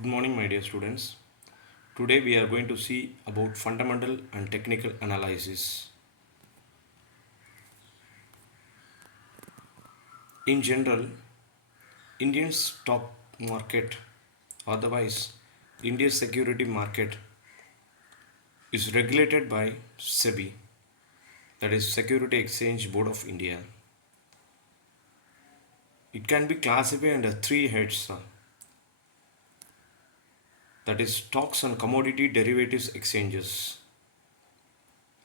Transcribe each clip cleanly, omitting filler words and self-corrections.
Good morning, my dear students. Today we are going to see about fundamental and technical analysis. In general, Indian stock market, otherwise India's security market, is regulated by SEBI, that is Security Exchange Board of India. It can be classified under three heads, that is stocks and commodity derivatives exchanges.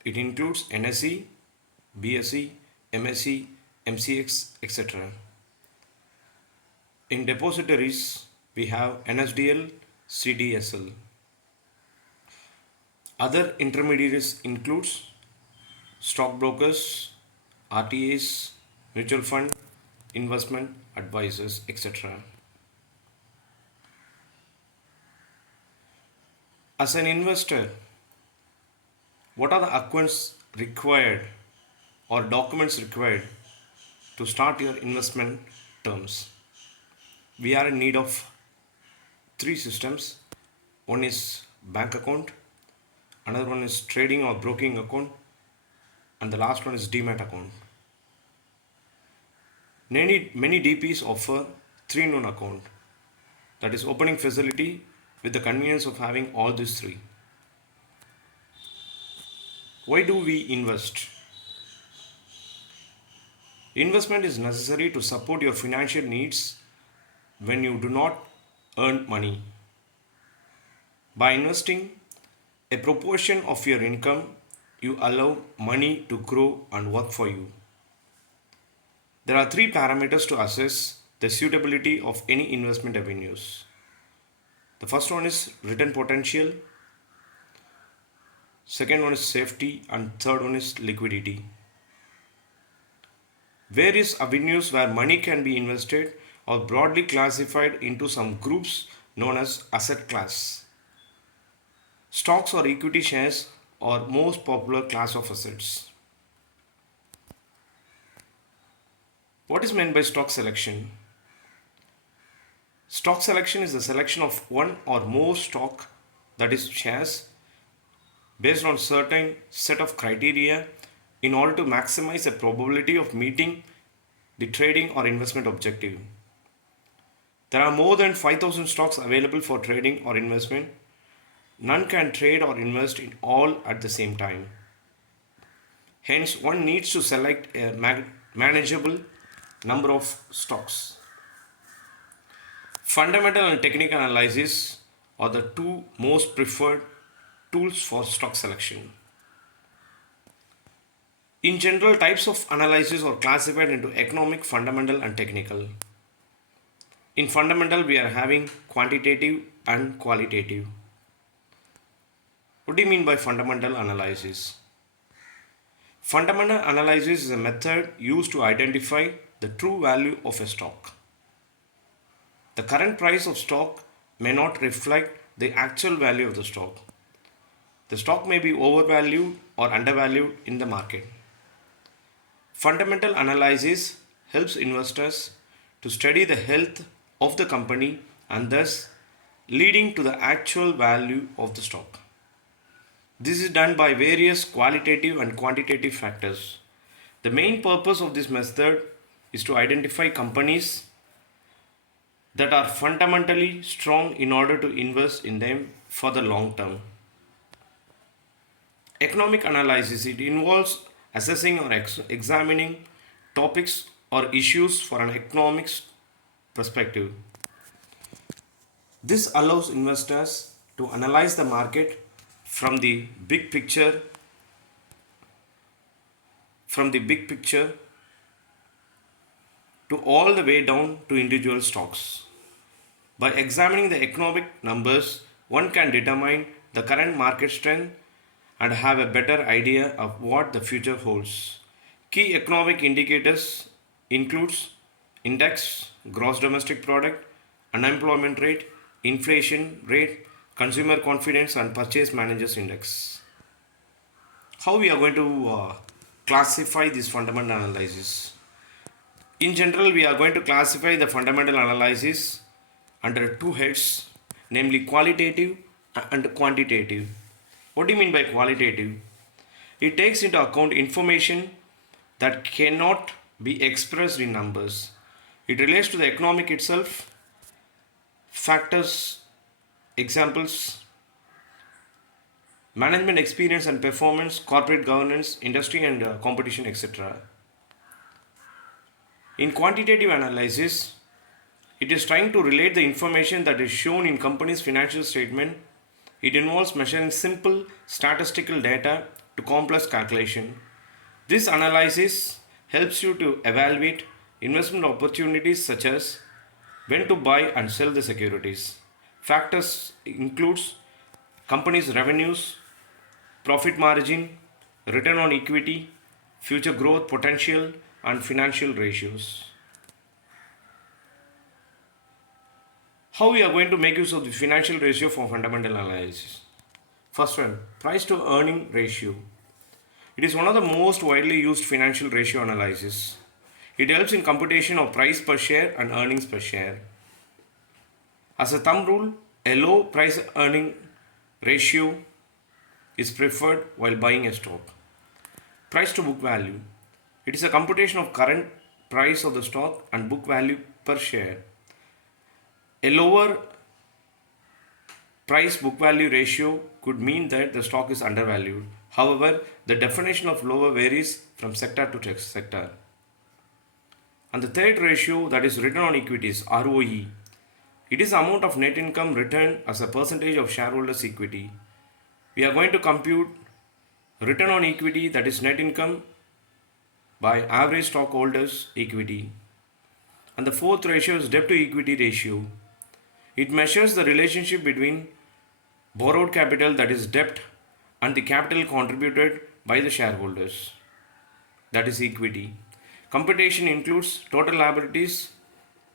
It includes NSE, BSE, MSE, MCX, etc. In depositories, we have NSDL, CDSL. Other intermediaries includes stockbrokers, RTAs, mutual fund, investment advisors, etc. As an investor, what are the accounts required or documents required to start your investment terms? We are in need of three systems. One is bank account, another one is trading or broking account, and the last one is demat account. Many DPs offer 3-in-1 account, that is opening facility with the convenience of having all these three. Why do we invest? Investment is necessary to support your financial needs when you do not earn money. By investing a proportion of your income, you allow money to grow and work for you. There are three parameters to assess the suitability of any investment avenues. The first one is return potential, second one is safety, and third one is liquidity. Various avenues where money can be invested are broadly classified into some groups known as asset class. Stocks or equity shares are most popular class of assets. What is meant by stock selection? Stock selection is the selection of one or more stock, that is shares, based on certain set of criteria in order to maximize the probability of meeting the trading or investment objective. There are more than 5,000 stocks available for trading or investment. None can trade or invest in all at the same time. Hence, one needs to select a manageable number of stocks. Fundamental and technical analysis are the two most preferred tools for stock selection. In general, types of analysis are classified into economic, fundamental, and technical. In fundamental, we are having quantitative and qualitative. What do you mean by fundamental analysis? Fundamental analysis is a method used to identify the true value of a stock. The current price of stock may not reflect the actual value of the stock. The stock may be overvalued or undervalued in the market. Fundamental analysis helps investors to study the health of the company and thus leading to the actual value of the stock. This is done by various qualitative and quantitative factors. The main purpose of this method is to identify companies that are fundamentally strong in order to invest in them for the long term. Economic analysis, it involves assessing or examining topics or issues for an economics perspective. This allows investors to analyze the market from the big picture to all the way down to individual stocks. By examining the economic numbers, one can determine the current market strength and have a better idea of what the future holds. Key economic indicators includes index, gross domestic product, unemployment rate, inflation rate, consumer confidence, and purchase managers index. How we are going to classify this fundamental analysis? In general, we are going to classify the fundamental analysis under two heads, namely qualitative and quantitative. What do you mean by qualitative? It takes into account information that cannot be expressed in numbers. It relates to the economic itself, factors, examples, management experience and performance, corporate governance, industry and competition, etc. In quantitative analysis, it is trying to relate the information that is shown in company's financial statement. It involves measuring simple statistical data to complex calculation. This analysis helps you to evaluate investment opportunities such as when to buy and sell the securities. Factors includes company's revenues, profit margin, return on equity, future growth potential, and financial ratios. How we are going to make use of the financial ratio for fundamental analysis? First one, price to earning ratio. It is one of the most widely used financial ratio analysis. It helps in computation of price per share and earnings per share. As a thumb rule, a low price earning ratio is preferred while buying a stock. Price to book value. It is a computation of current price of the stock and book value per share. A lower price book value ratio could mean that the stock is undervalued. However, the definition of lower varies from sector to sector. And the third ratio, that is return on equities, ROE. It is the amount of net income returned as a percentage of shareholders' equity. We are going to compute return on equity, that is net income, by average stockholders' equity. And the fourth ratio is debt to equity ratio. It measures the relationship between borrowed capital, that is debt, and the capital contributed by the shareholders, that is equity. Computation includes total liabilities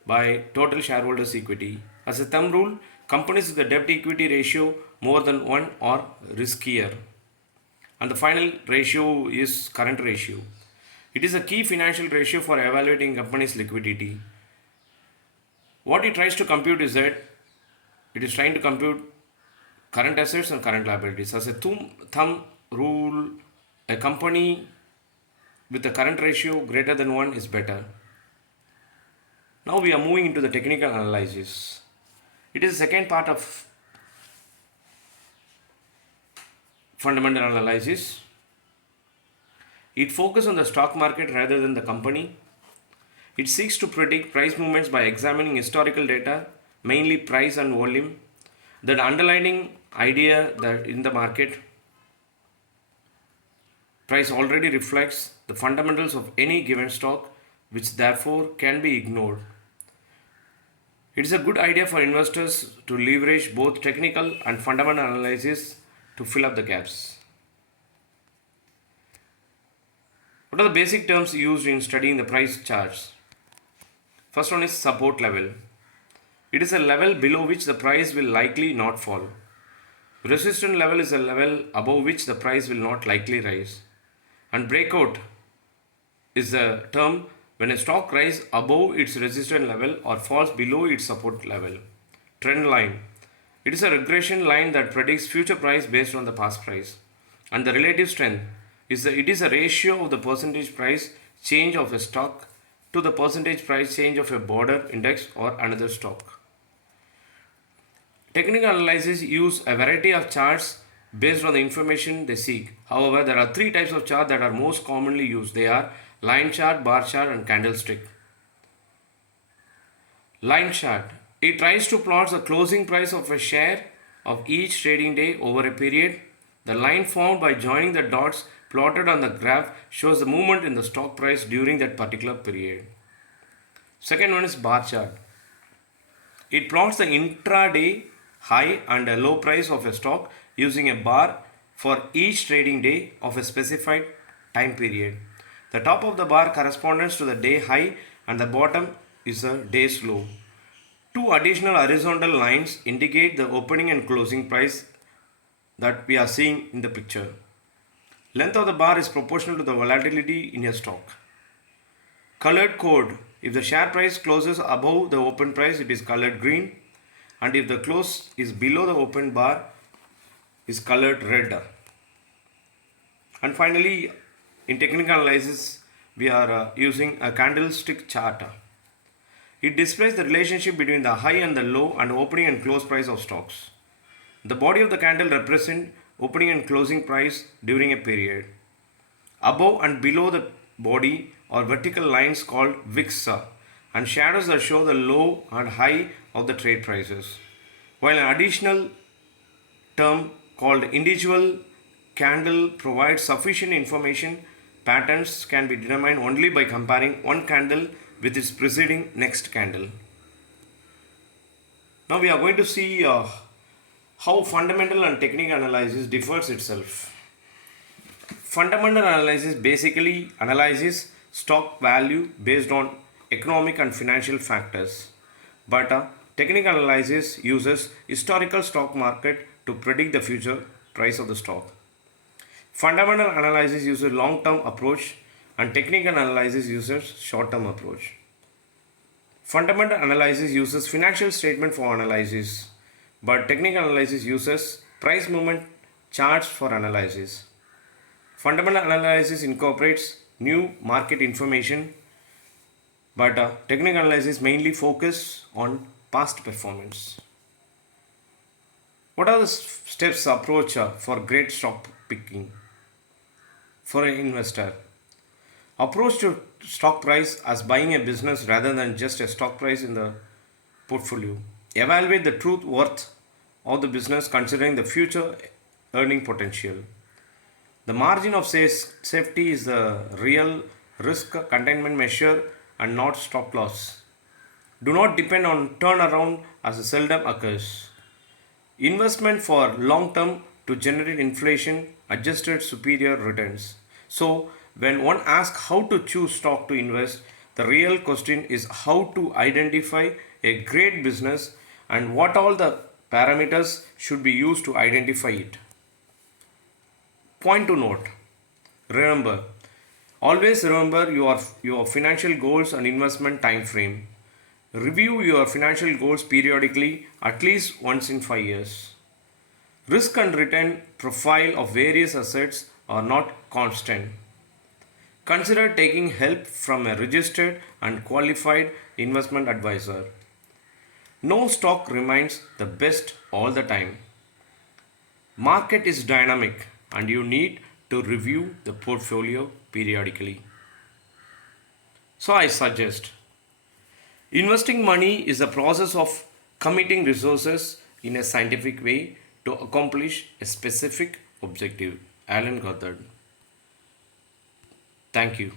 by total shareholders' equity. As a thumb rule, companies with a debt equity ratio more than 1 are riskier. And the final ratio is current ratio. It is a key financial ratio for evaluating company's liquidity. What it tries to compute is that it is trying to compute current assets and current liabilities. As a thumb rule, a company with a current ratio greater than 1 is better. Now we are moving into the technical analysis. It is the second part of fundamental analysis. It focuses on the stock market rather than the company. It seeks to predict price movements by examining historical data, mainly price and volume. The underlying idea that in the market price already reflects the fundamentals of any given stock, which therefore can be ignored. It is a good idea for investors to leverage both technical and fundamental analysis to fill up the gaps. What are the basic terms used in studying the price charts? First one is support level. It is a level below which the price will likely not fall. Resistance level is a level above which the price will not likely rise. And breakout is a term when a stock rises above its resistance level or falls below its support level. Trend line. It is a regression line that predicts future price based on the past price. And the relative strength is it is a ratio of the percentage price change of a stock to the percentage price change of a border index or another stock. Technical analysis use a variety of charts based on the information they seek. However, there are three types of chart that are most commonly used. They are line chart, bar chart, and candlestick. Line chart. It tries to plot the closing price of a share of each trading day over a period. The line formed by joining the dots plotted on the graph shows the movement in the stock price during that particular period. Second one is bar chart. It plots the intraday high and a low price of a stock using a bar for each trading day of a specified time period. The top of the bar corresponds to the day high and the bottom is a day's low. Two additional horizontal lines indicate the opening and closing price that we are seeing in the picture. Length of the bar is proportional to the volatility in a stock. Colored code. If the share price closes above the open price, it is colored green. and if the close is below the open bar is colored red. And finally, in technical analysis, we are using a candlestick chart. It displays the relationship between the high and the low and opening and close price of stocks. The body of the candle represents opening and closing price during a period. Above and below the body are vertical lines called wicks and shadows that show the low and high of the trade prices. While an additional term called individual candle provides sufficient information, patterns can be determined only by comparing one candle with its preceding next candle. Now we are going to see how fundamental and technical analysis differs itself. Fundamental analysis basically analyzes stock value based on economic and financial factors, but technical analysis uses historical stock market to predict the future price of the stock. Fundamental analysis uses long-term approach and technical analysis uses short-term approach. Fundamental analysis uses financial statement for analysis, but technical analysis uses price movement charts for analysis. Fundamental analysis incorporates new market information, but technical analysis mainly focus on past performance. What are the steps approach for great stock picking for an investor? Approach to stock price as buying a business rather than just a stock price in the portfolio. Evaluate the truth worth of the business considering the future earning potential. The margin of safety is the real risk containment measure and not stop loss. Do not depend on turnaround as seldom occurs. Investment for long term to generate inflation adjusted superior returns. So, when one asks how to choose stock to invest, the real question is how to identify a great business and what all the parameters should be used to identify it. Point to note. Remember, always remember your financial goals and investment time frame. Review your financial goals periodically at least once in 5 years. Risk and return profile of various assets are not constant. Consider taking help from a registered and qualified investment advisor. No stock remains the best all the time. Market is dynamic and you need to review the portfolio periodically. So I suggest investing money is a process of committing resources in a scientific way to accomplish a specific objective. Alan Goddard. Thank you.